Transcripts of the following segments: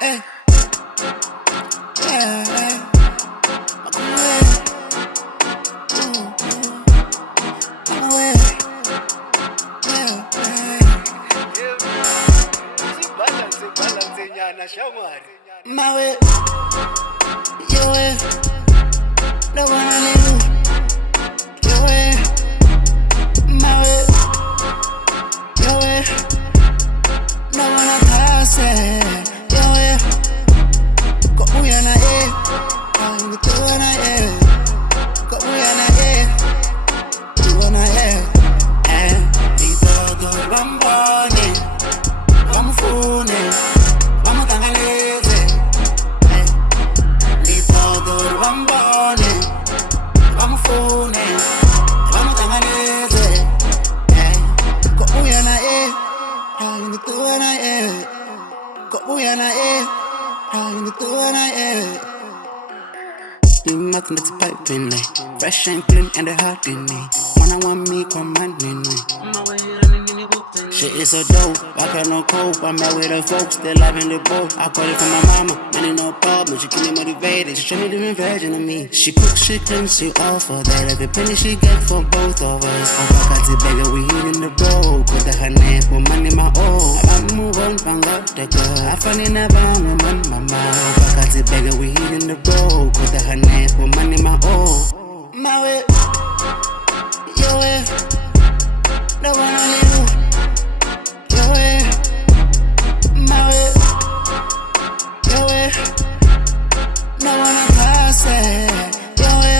Hey, yeah, hey, I'm away. I'm away. Yeah, my way, your way, the one I live. Your way, my way, your way, no one I pass it. Your way, go uya na I'm the one I am. Go uya na the one I am. And the bambone, vamos fune, vamos tangaleze. The bambone, vamos fune, vamos tangaleze. Go uya na I'm the one I am. Go uya na I'm the one I am. You mouth that's piping me, fresh and clean and the heart in me. When I want me, come on in me. Shit is so dope, I got no cope. I'm out with the folks, they're living the boat. I call it from my mama, money no problem. She keep me motivated, she show me the version of me. She cooks, she cleans, she offer that every penny she get for both of us. Oh, I got it, baby, we hitting the road. Put the honey, put money my own. I move on, bang up the girl. I find it never, I'm on my mouth. I got it, baby, we hitting the road. Put the honey, put money my own. My way, your way, the one I live. Your way, my way, your way, no one I pass it. Your way,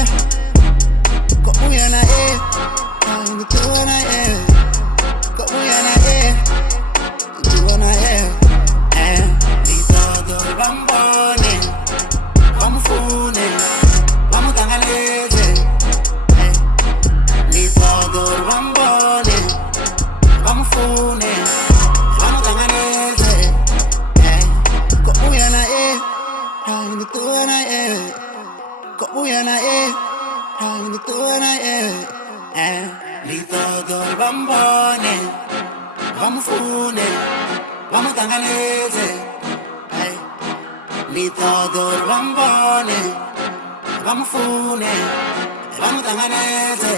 go uya na I'm the one I am. Go uya na the one I am. The bambone, vamos fune, vamos tangaleze. The bambone, vamos fune, vamos tangaleze. Go uya na I'm the one I am. Go uya na I'm the one I am. The bambone, vamos fune, vamos tangaleze. The bambone, vamos fune, vamos tangaleze.